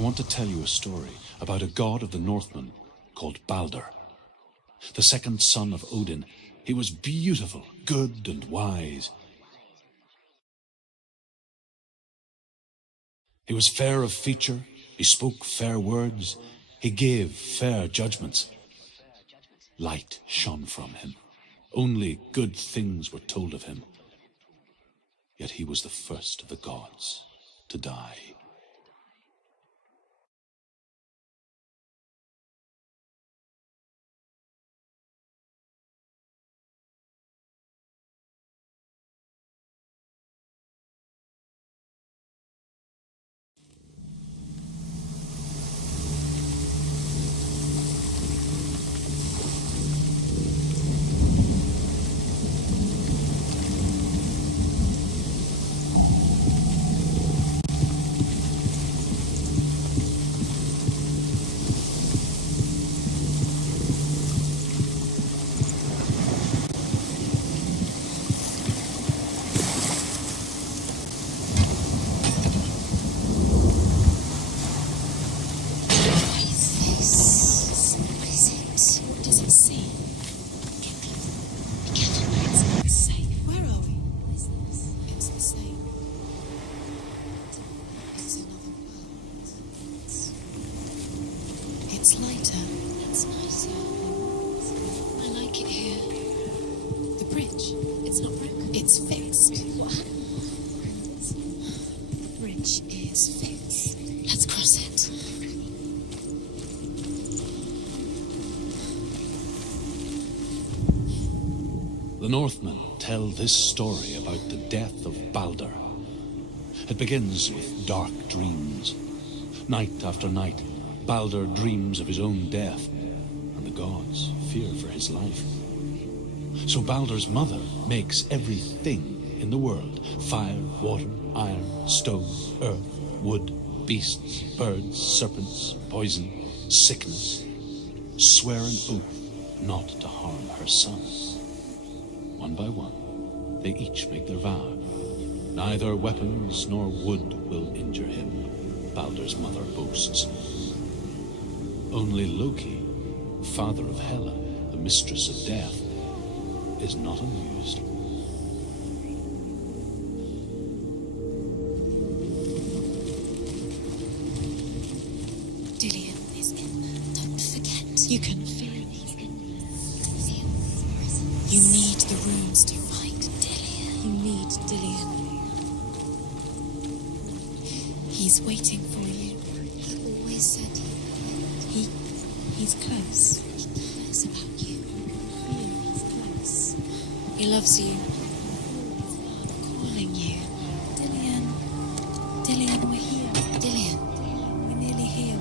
want to tell you a story about a god of the Northmen called Balder. The second son of Odin, he was beautiful, good, and wise. He was fair of feature, he spoke fair words, he gave fair judgments. Light shone from him. Only good things were told of him. Yet he was the first of the gods to die. It's lighter. It's nicer. I like it here. The bridge. It's not broken. It's fixed. What? The bridge is fixed. Let's cross it. The Northmen tell this story about the death of Balder. It begins with dark dreams. Night after night, Balder dreams of his own death, and the gods fear for his life. So Balder's mother makes everything in the world: fire, water, iron, stone, earth, wood, beasts, birds, serpents, poison, sickness, swear an oath not to harm her son. One by one, they each make their vow. Neither weapons nor wood will injure him, Balder's mother boasts. Only Loki, father of Hela, the mistress of death, is not amused. Dillion is in. Don't forget. You can feel it. You need the runes to find Dillion. You need Dillion. He's waiting for you. He always said he's close. He cares about you. He's close. He loves you. Calling you. Dillion. Dillion, we're here. Dillion. We're nearly here.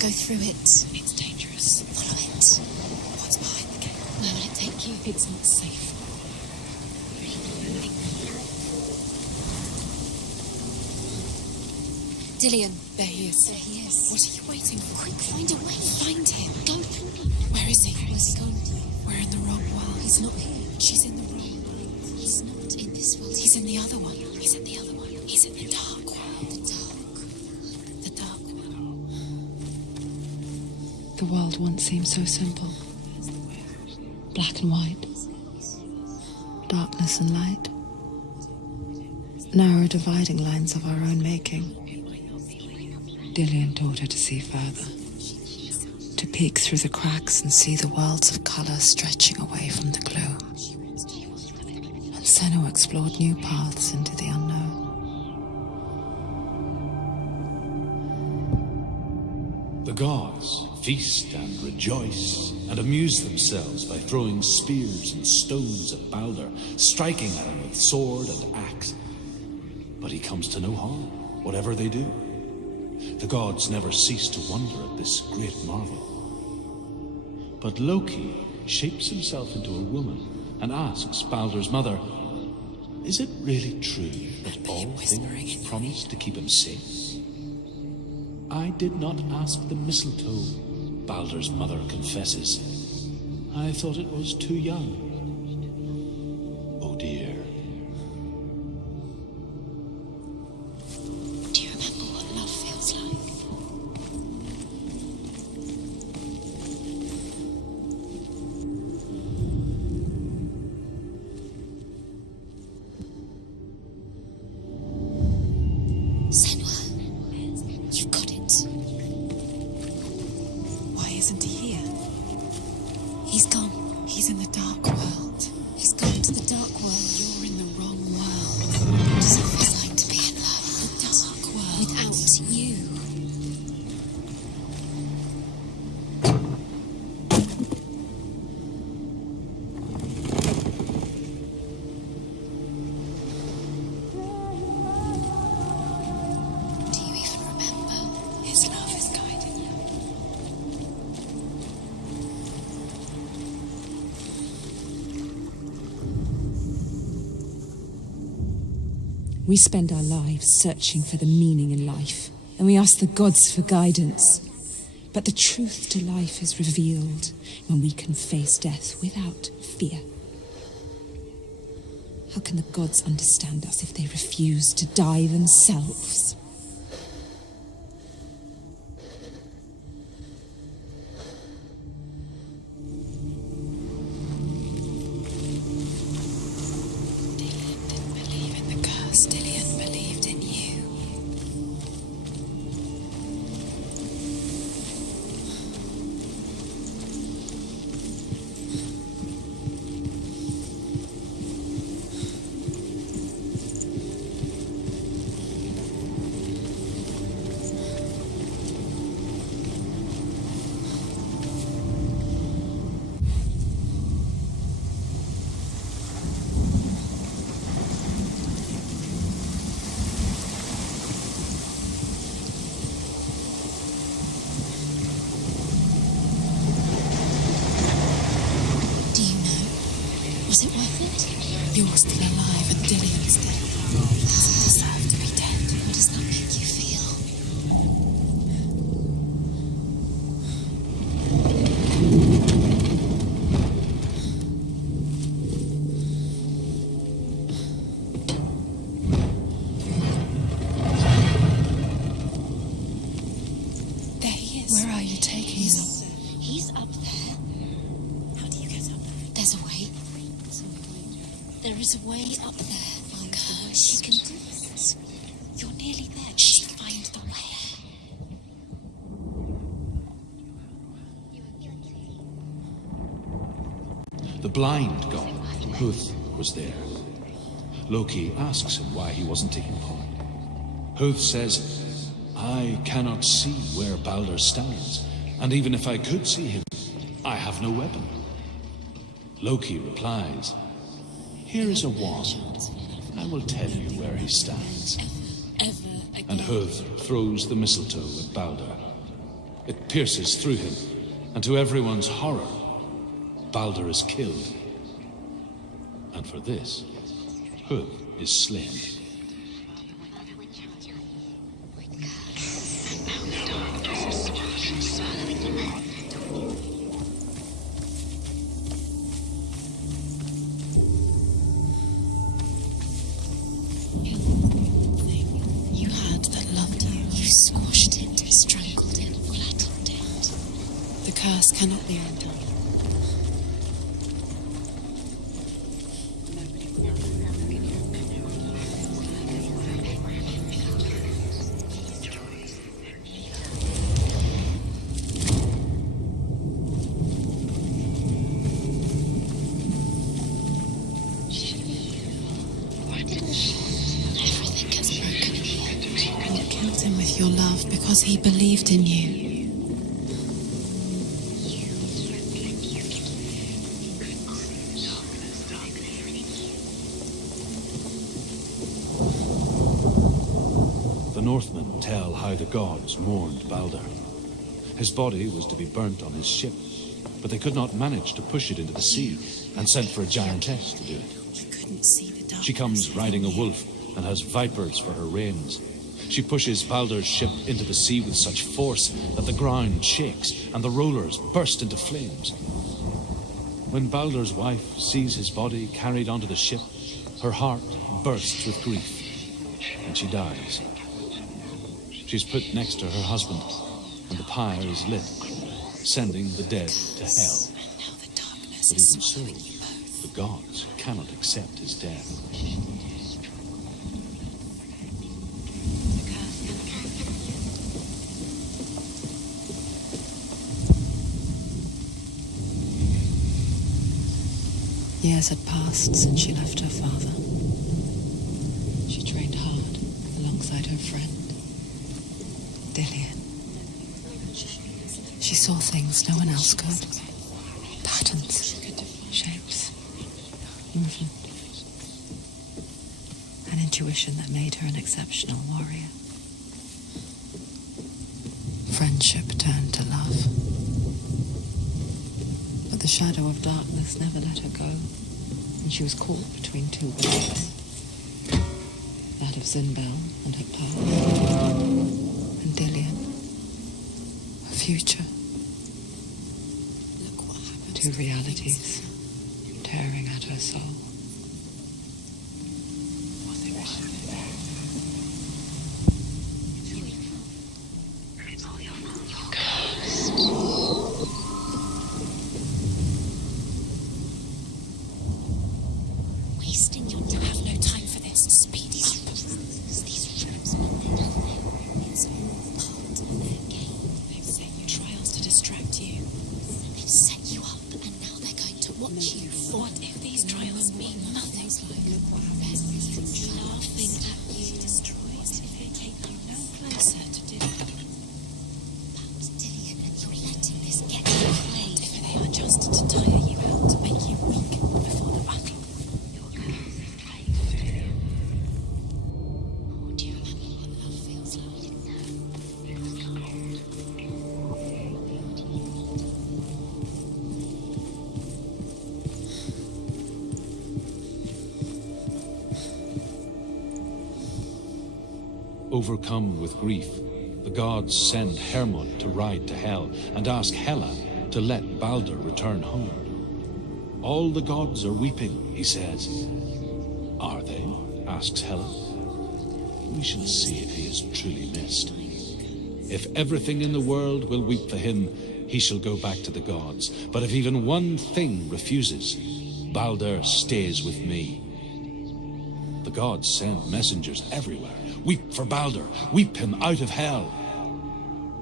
Go through it. It's dangerous. Follow it. What's behind the gate? Where will it take you? It's not safe. Dillion. There he is. There he is. What are you waiting for? Quick, find a way. Find him. Go through. Where is he? Where is he going? We're in the wrong world. He's not here. She's in the wrong world. He's not in this world. He's in the other one. He's in the other one. He's in the dark world. The dark one. The world once seemed so simple. Black and white. Darkness and light. Narrow dividing lines of our own making. Dillion taught her to see further. To peek through the cracks and see the worlds of colour stretching away from the gloom. And Senua explored new paths into the unknown. The gods feast and rejoice and amuse themselves by throwing spears and stones at Balder, striking at him with sword and axe. But he comes to no harm, whatever they do. The gods never cease to wonder at this great marvel. But Loki shapes himself into a woman and asks Balder's mother, Is it really true that all things promise to keep him safe? I did not ask the mistletoe, Baldur's mother confesses. I thought it was too young. Oh dear. Do you remember what love feels like? Senua, you've got it. Why isn't he here? He's gone. He's in the dark world. He's gone to the dark world. You're in the wrong world. What does it feel like to be in love? The dark world. Without you. Do you even remember? His love is guiding you. We spend our lives searching for the meaning in life, and we ask the gods for guidance. But the truth to life is revealed when we can face death without fear. How can the gods understand us if they refuse to die themselves? Dillian didn't believe in the curse. Dillian believed in you. Do you know? Was it worth it? You're still alive and Dillian's dead. He doesn't deserve to be dead. How does that make you feel? There he is. Where are you taking them? He's up there. How do you get up there? There's a way. There is a way up there. She can do it. You're nearly there. Just find the way. The blind god, Huth, was there. Loki asks him why he wasn't taking part. Huth says, I cannot see where Baldur stands, and even if I could see him, I have no weapon. Loki replies, here is a wand. I will tell you where he stands. Ever again. And Huth throws the mistletoe at Baldur. It pierces through him, and to everyone's horror, Baldur is killed. And for this, Huth is slain. Thing you had that loved you. You squashed it, strangled it, flattened it. The curse cannot be undone. Everything gets broken in the end. You killed him with your love because he believed in you. The Northmen tell how the gods mourned Baldur. His body was to be burnt on his ship, but they could not manage to push it into the sea and sent for a giantess to do it. couldn't see the darkness. She comes riding a wolf and has vipers for her reins. She pushes Baldur's ship into the sea with such force that the ground shakes and the rollers burst into flames. When Baldur's wife sees his body carried onto the ship, her heart bursts with grief, and she dies. She's put next to her husband, and the pyre is lit, sending the dead to hell. And now the darkness But is even so, swallowing you both. the gods cannot accept his death. Years had passed since she left her father. She trained hard alongside her friend, Dillian. She saw things no one else could. Patterns, shapes, movement. An intuition that made her an exceptional warrior. Friendship turned to love. But the shadow of darkness never let her go, and she was caught between two worlds. That of Zinbel and her past, and Dillian, her future. Look what happens. Two realities tearing at her soul. Wasting your time. Have no time for this. Speed up. These rooms mean it's all part of their game. They've set you trials to distract you. They've set you up, and now they're going to watch you. What if these trials mean nothing? Laughing at you destroys if they take you no closer to Dillian. About Dillian, and you're letting this get you played. If they are just to tire you out, to make you weak before the battle. Do you remember what love feels like? Overcome with grief, the gods send Hermod to ride to Hell and ask Hela to let Baldur return home. All the gods are weeping, he says. Are they? Asks Hela. We shall see if he is truly missed. If everything in the world will weep for him, he shall go back to the gods. But if even one thing refuses, Baldur stays with me. The gods send messengers everywhere. Weep for Baldur, weep him out of hell.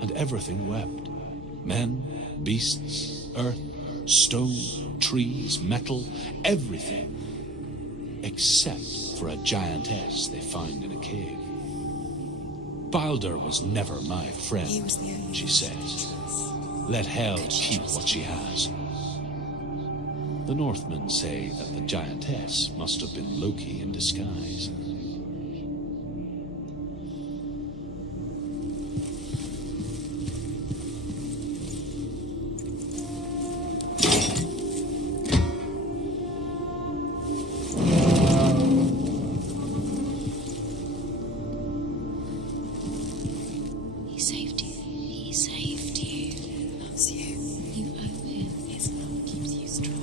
And everything wept. Men, beasts, earth, stone, trees, metal, everything. Except for a giantess they found in a cave. Baldur was never my friend, she says. Let hell keep what she has. The Northmen say that the giantess must have been Loki in disguise. He saved you. He saved you. He loves you. You owe him. His love keeps you strong.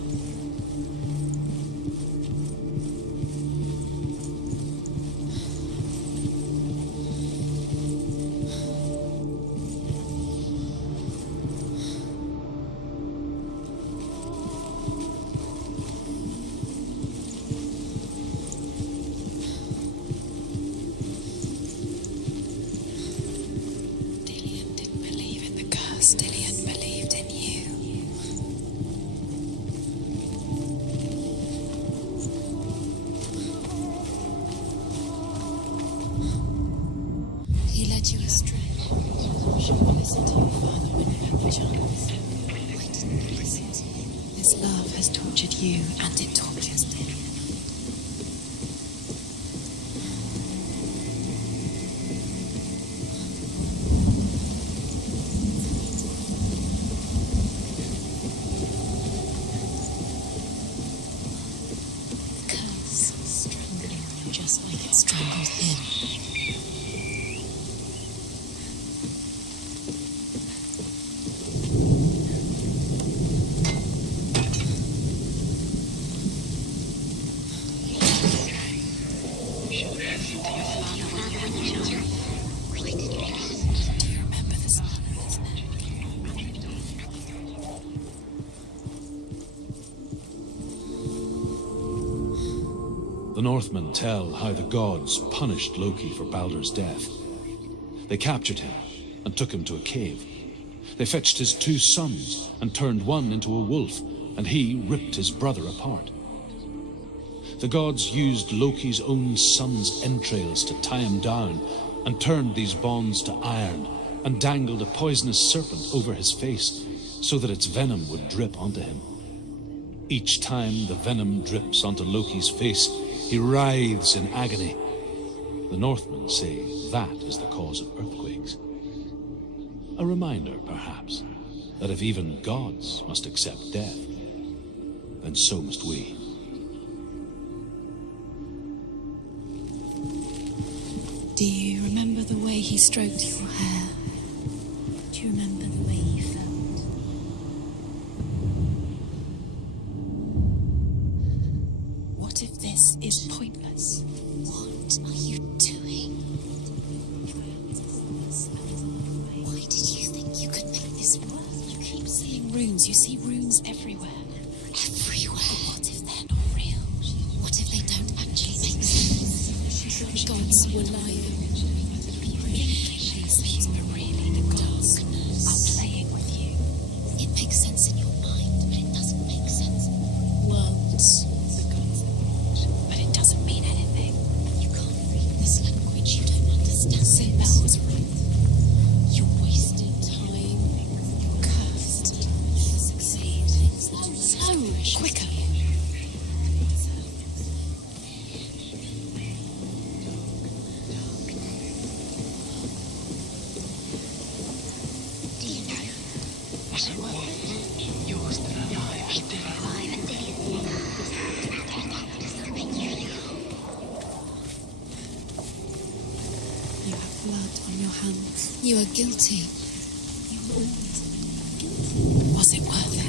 Dillian didn't believe in the curse. Dillian believed in you. He led you astray. You should have listened to your father when you had the chance. Why didn't you listen to him? His love has tortured you, and it tortures Dillian. Curse. strangled him. Do you remember this? The Northmen tell how the gods punished Loki for Baldur's death. They captured him and took him to a cave. They fetched his 2 sons and turned one into a wolf, and he ripped his brother apart. The gods used Loki's own son's entrails to tie him down and turned these bonds to iron and dangled a poisonous serpent over his face so that its venom would drip onto him. Each time the venom drips onto Loki's face, he writhes in agony. The Northmen say that is the cause of earthquakes. A reminder, perhaps, that if even gods must accept death, then so must we. Do you remember the way he stroked your hair? Do you remember the way he felt? What if this is pointless? What are you doing? Why did you think you could make this work? You keep seeing runes. You see runes everywhere. Everywhere. What if they're not real? What if they don't actually make sense? The gods were lying. These were really the gods are playing with you. It makes sense in your mind, but it doesn't make sense. Worlds. But it doesn't mean anything. You can't read this language. You don't understand. Senua was right. You wasted time. You're cursed. You succeed. No, quicker. Do you know what it was? Yours that are alive, still alive and dead. You have blood on your hands. You are guilty. You were always guilty. Was it worth it?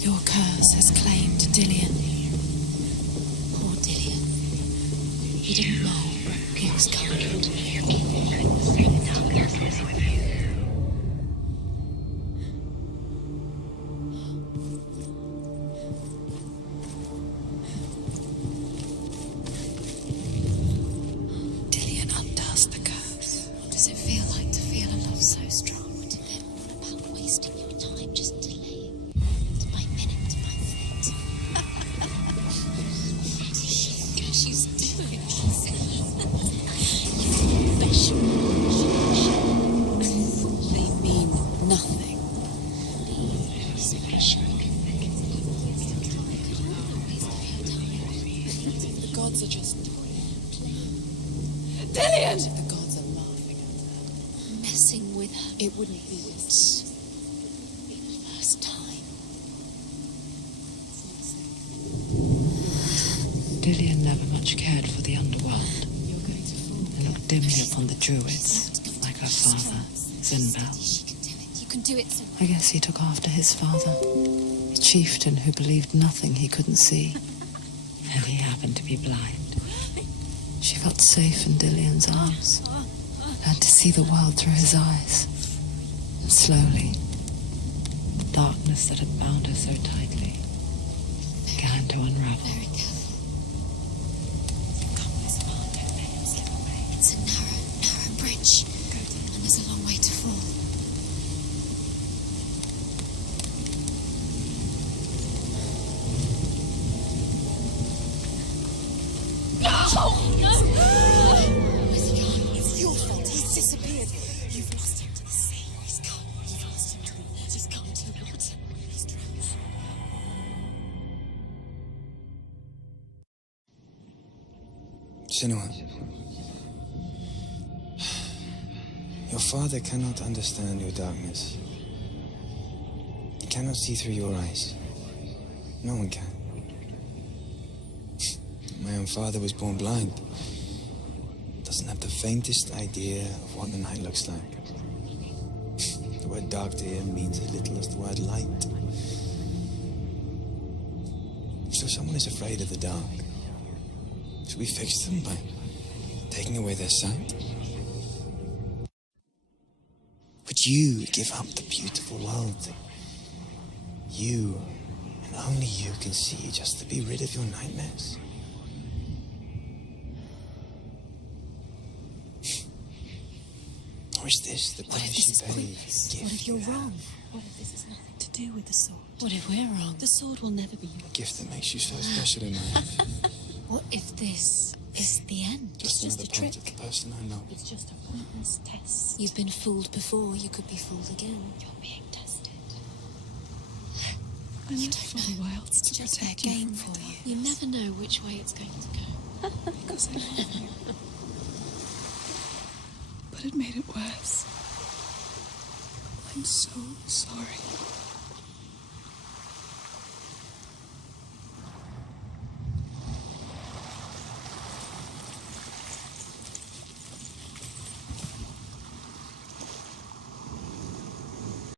Your curse has claimed Dillion. Poor Dillion. He didn't know he was coming. Dillion undoes the curse. What does it feel like to feel a love so strong? What did they all about wasting your time just delaying? By minute, by minute. She's doing it. They mean nothing. The gods are just Dillion! The gods are laughing at her. Messing with her. It wouldn't be the first time. Dillion never much cared for the underworld. And looked dimly upon the druids, like her father, Zinbel. She can do it. You can do it. I guess he took after his father, a chieftain who believed nothing he couldn't see. And he happened to be blind. She felt safe in Dillion's arms, learned to see the world through his eyes. And slowly, the darkness that had bound her so tightly began to unravel. Very careful. It's a narrow bridge. And there's a long way to fall. No! Where's he gone? It's your fault. He's disappeared. You've lost him to the sea. He's gone. You've lost him to him. He's gone to the water. He's drowned. Senua, your father cannot understand your darkness. He cannot see through your eyes. No one can. My own father was born blind. Doesn't have the faintest idea of what the night looks like. The word dark to him means as little as the word light. So someone is afraid of the dark. Should we fix them by taking away their sight? Would you give up the beautiful world that you and only you can see just to be rid of your nightmares? Or is this the What if price this you is pay? pointless? Gift What if you're you have? wrong? What if this has nothing to do with the sword? What if we're wrong? The sword will never be A yours. gift that makes you so special in my life. What if this is the end? Just it's just another a part trick. of the person I know. It's just a pointless test. You've been fooled before. You could be fooled again. You're being tested. I live for the wilds It's to just their protect you game from for the you. You never know which way it's going to go. because I love you. But it made it worse. I'm so sorry.